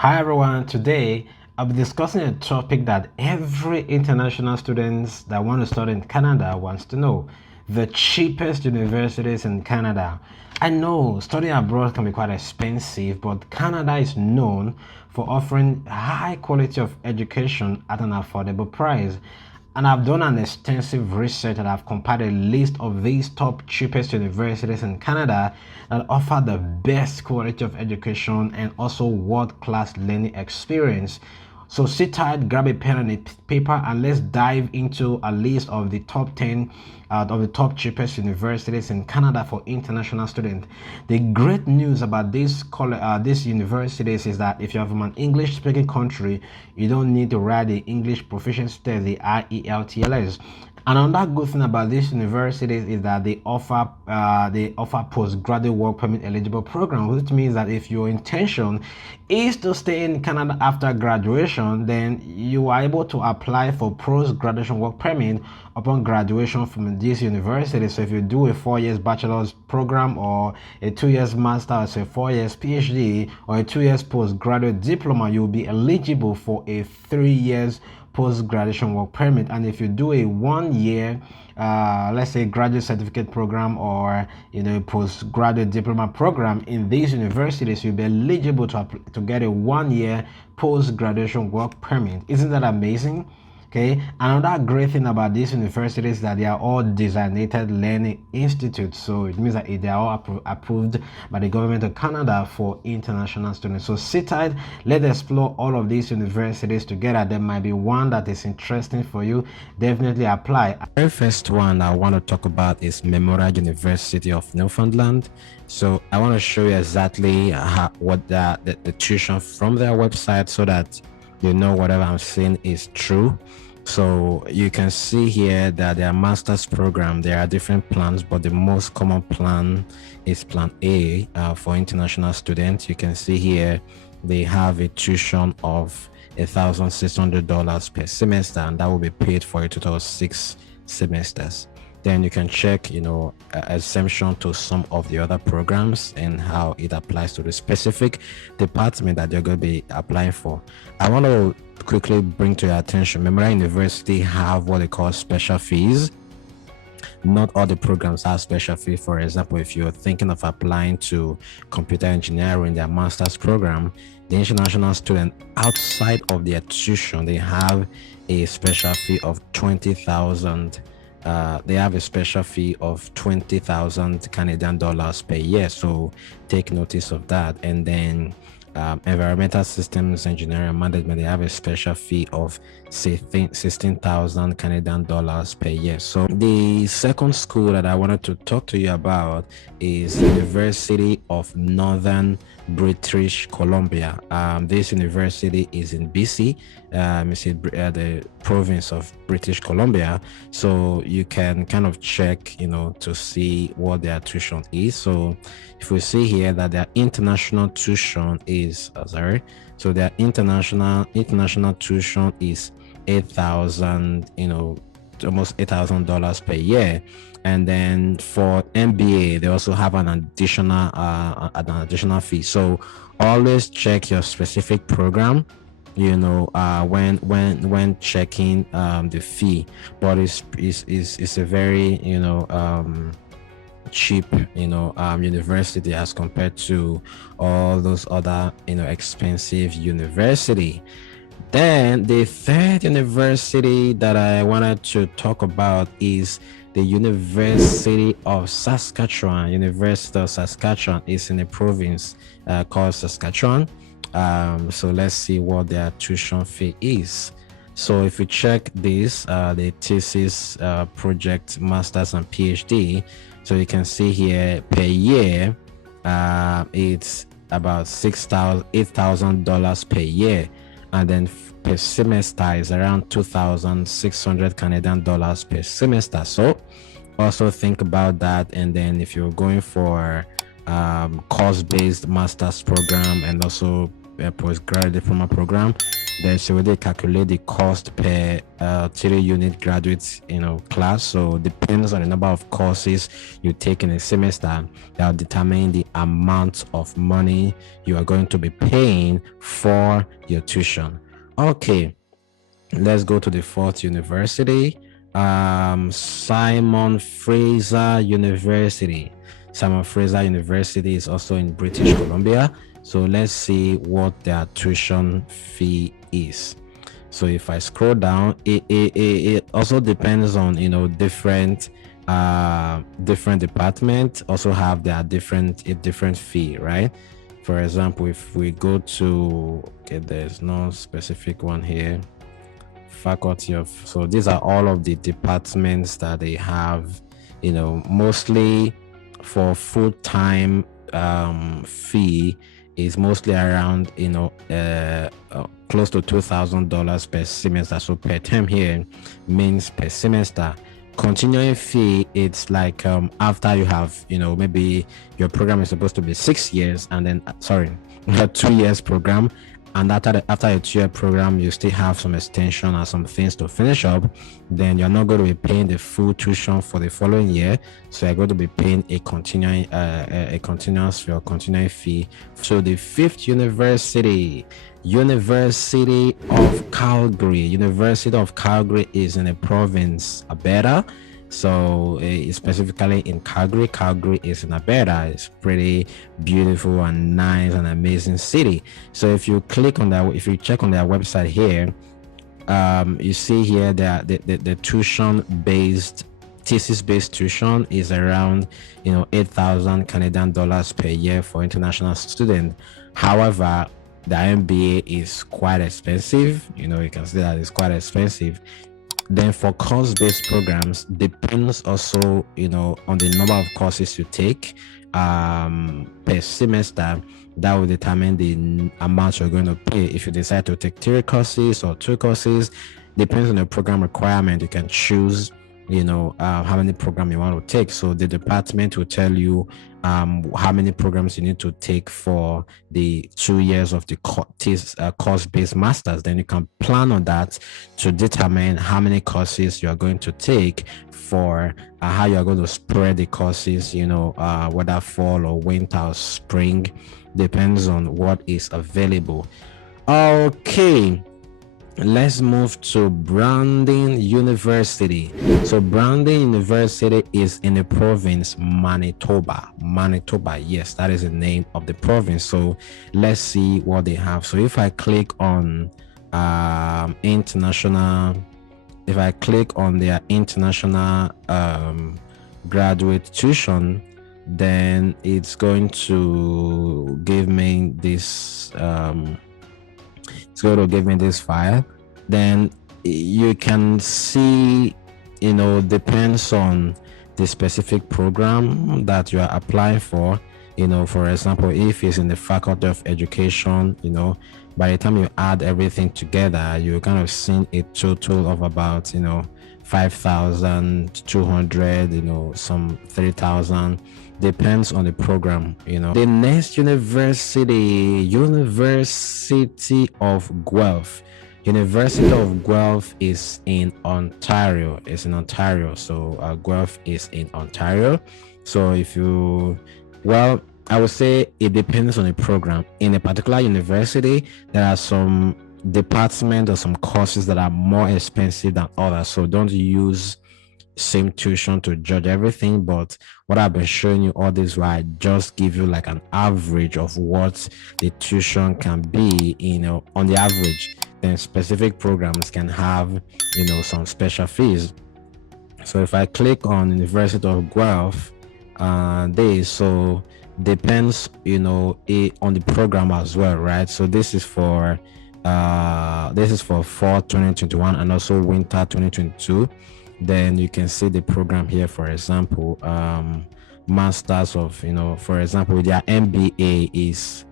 Hi everyone, today I'll be discussing a topic that every international students that want to study in Canada wants to know. The cheapest universities in Canada. I know studying abroad can be quite expensive, but Canada is known for offering high quality of education at an affordable price. And I've done an extensive research and I've compiled a list of these top cheapest universities in Canada that offer the best quality of education and also world-class learning experience. So sit tight, grab a pen and a paper, and let's dive into a list of the top 10 of the top cheapest universities in Canada for international students. The great news about these universities is that if you're from an English-speaking country, you don't need to write the English proficiency test, the IELTS. Another good thing about these universities is that they offer postgraduate work permit eligible programs, which means that if your intention is to stay in Canada after graduation, then you are able to apply for post-graduation work permit upon graduation from this university. So if you do a 4 years bachelor's program or a 2 years master's, a 4 years PhD or a 2 years postgraduate diploma, you'll be eligible for a 3 years post-graduation work permit. And if you do a 1 year let's say graduate certificate program or postgraduate diploma program in these universities, you'll be eligible to get a 1 year post-graduation work permit. Isn't that amazing? Okay, another great thing about these universities is that they are all designated learning institutes, so it means that they are all approved by the government of Canada for international students. So sit tight, let's explore all of these universities together. There might be one that is interesting for you. Definitely apply. The very first one I want to talk about is Memorial University of Newfoundland. So I want to show you exactly what the tuition from their website, so that you know whatever I'm saying is true. So you can see here that their master's program, there are different plans, but the most common plan is plan A for international students. You can see here they have a tuition of $1,600 per semester, and that will be paid for a total of 6 semesters. Then you can check, exemption to some of the other programs and how it applies to the specific department that you're going to be applying for. I want to quickly bring to your attention, Memorial University have what they call special fees. Not all the programs have special fees. For example, if you're thinking of applying to computer engineering, their master's program, the international student, outside of their tuition, they have a special fee of 20,000. They have a special fee of 20,000 Canadian dollars per year, so take notice of that. And then environmental systems engineering and management, they have a special fee of 16,000 Canadian dollars per year. So the second school that I wanted to talk to you about is University of Northern British Columbia. This university is in BC, the province of British Columbia. So you can kind of check, to see what their tuition is. So if we see here that their international tuition is, so their international tuition is 8,000, almost $8,000 per year. And then for MBA, they also have an additional fee. So always check your specific program, when checking the fee. But it's a very cheap university as compared to all those other expensive university. Then the third university that I wanted to talk about is the University of Saskatchewan. University of Saskatchewan is in a province called Saskatchewan. So let's see what their tuition fee is. So if we check this, the Thesis project, Masters and PhD, so you can see here per year, it's about $8,000 per year. And then per semester is around 2,600 Canadian dollars per semester. So also think about that. And then if you're going for course-based master's program and also a postgraduate diploma program, then she will calculate the cost per 3-unit graduate class. So depends on the number of courses you take in a semester that will determine the amount of money you are going to be paying for your tuition. Okay, let's go to the fourth university. Simon Fraser University. Simon Fraser University is also in British Columbia. So let's see what their tuition fee is. So if I scroll down, it also depends on different departments also have their different fee, right? For example, if we go to there's no specific one here. Faculty of, so these are all of the departments that they have, mostly for full-time fee is mostly around close to $2,000 per semester. So per term here means per semester. Continuing fee, it's like after you have maybe your program is supposed to be 6 years, and then a 2 years program, and after a 2-year program you still have some extension and some things to finish up, then you're not going to be paying the full tuition for the following year. So you're going to be paying a continuing fee. So the fifth university of Calgary. University of Calgary is in the province Alberta. So specifically in Calgary. Calgary is in Alberta. It's pretty beautiful and nice and amazing city. So if you click on that, if you check on their website here, you see here that the tuition based thesis based tuition is around 8,000 Canadian dollars per year for international students. However, the MBA is quite expensive. You can see that it's quite expensive. Then for course-based programs, depends also on the number of courses you take per semester. That will determine the amount you're going to pay. If you decide to take 3 courses or 2 courses, depends on the program requirement. You can choose how many programs you want to take. So the department will tell you how many programs you need to take for the 2 years of the course-based masters. Then you can plan on that to determine how many courses you are going to take for how you are going to spread the courses, whether fall or winter or spring, depends on what is available. Okay, let's move to Brandon University. So Brandon University is in the province Manitoba. Yes, that is the name of the province. So let's see what they have. So if I click on if I click on their international graduate tuition, then it's going to give me this file. Then you can see depends on the specific program that you are applying for. For example, if it's in the Faculty of Education, by the time you add everything together, you kind of see a total of about 5,200, some 3,000, depends on the program. The next university of Guelph. University of Guelph is in Ontario. So Guelph is in Ontario. So I would say it depends on the program. In a particular university, there are some departments or some courses that are more expensive than others. So don't use same tuition to judge everything. But what I've been showing you all this while, I just give you like an average of what the tuition can be, on the average. Then specific programs can have, some special fees. So if I click on University of Guelph, so depends on the program as well, right? So this is for fall 2021 and also winter 2022. Then you can see the program here. For example, masters of for example, their MBA is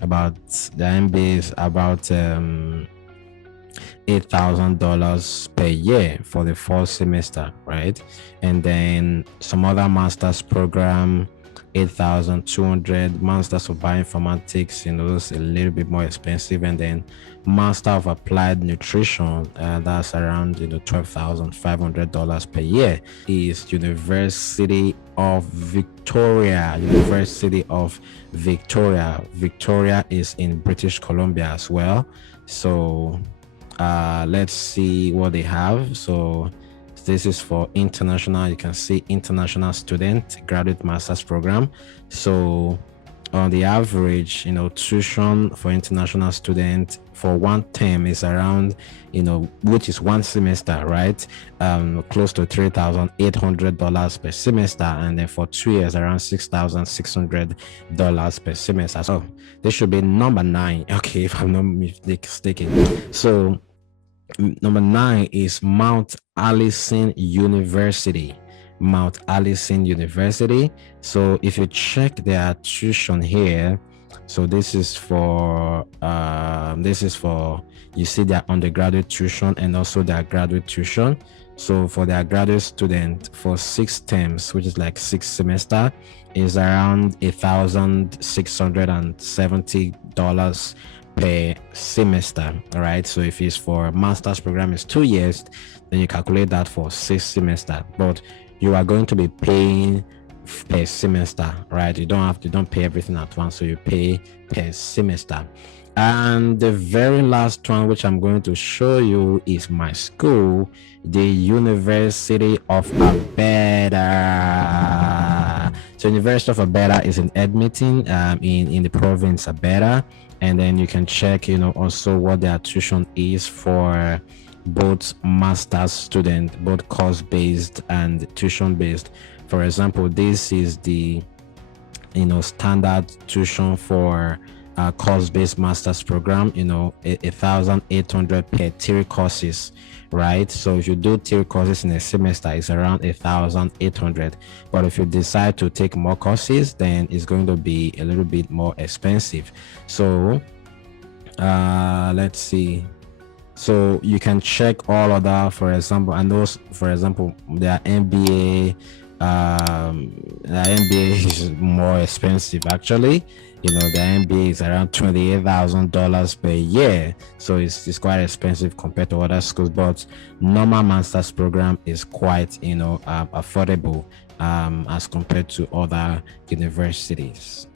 about $8,000 per year for the fall semester, right? And then some other master's program 8,200. Masters of Bioinformatics, it's a little bit more expensive. And then Master of Applied Nutrition, that's around $12,500 per year. Is University of Victoria. University of Victoria. Victoria is in British Columbia as well. So let's see what they have. So this is for international. You can see international student graduate master's program. So on the average, tuition for international student for one term is around, which is one semester, right? Close to $3,800 per semester, and then for 2 years, around $6,600 per semester. So this should be number 9. Okay, if I'm not mistaken. So number 9 is Mount Allison University. Mount Allison University. So if you check their tuition here, so this is for you see their undergraduate tuition and also their graduate tuition. So for their graduate student for 6 terms, which is like 6 semester, is around $1,670 per semester. All right, so if it's for a master's program is 2 years, then you calculate that for 6 semester. But you are going to be paying per semester, right? You don't pay everything at once, so you pay per semester. And the very last one, which I'm going to show you, is my school, the University of Alberta. So University of Alberta is in Edmonton, in the province Alberta. And then you can check, also what their tuition is for both master's student, both course-based and tuition-based. For example, this is the standard tuition for course-based master's program, $1,800 per 3 courses, right? So if you do 3 courses in a semester, it's around $1,800. But if you decide to take more courses, then it's going to be a little bit more expensive. So let's see. So you can check all of that, for example, and those, for example, their MBA. The MBA is more expensive actually. The MBA is around $28,000 per year, so it's quite expensive compared to other schools. But normal master's program is quite affordable as compared to other universities.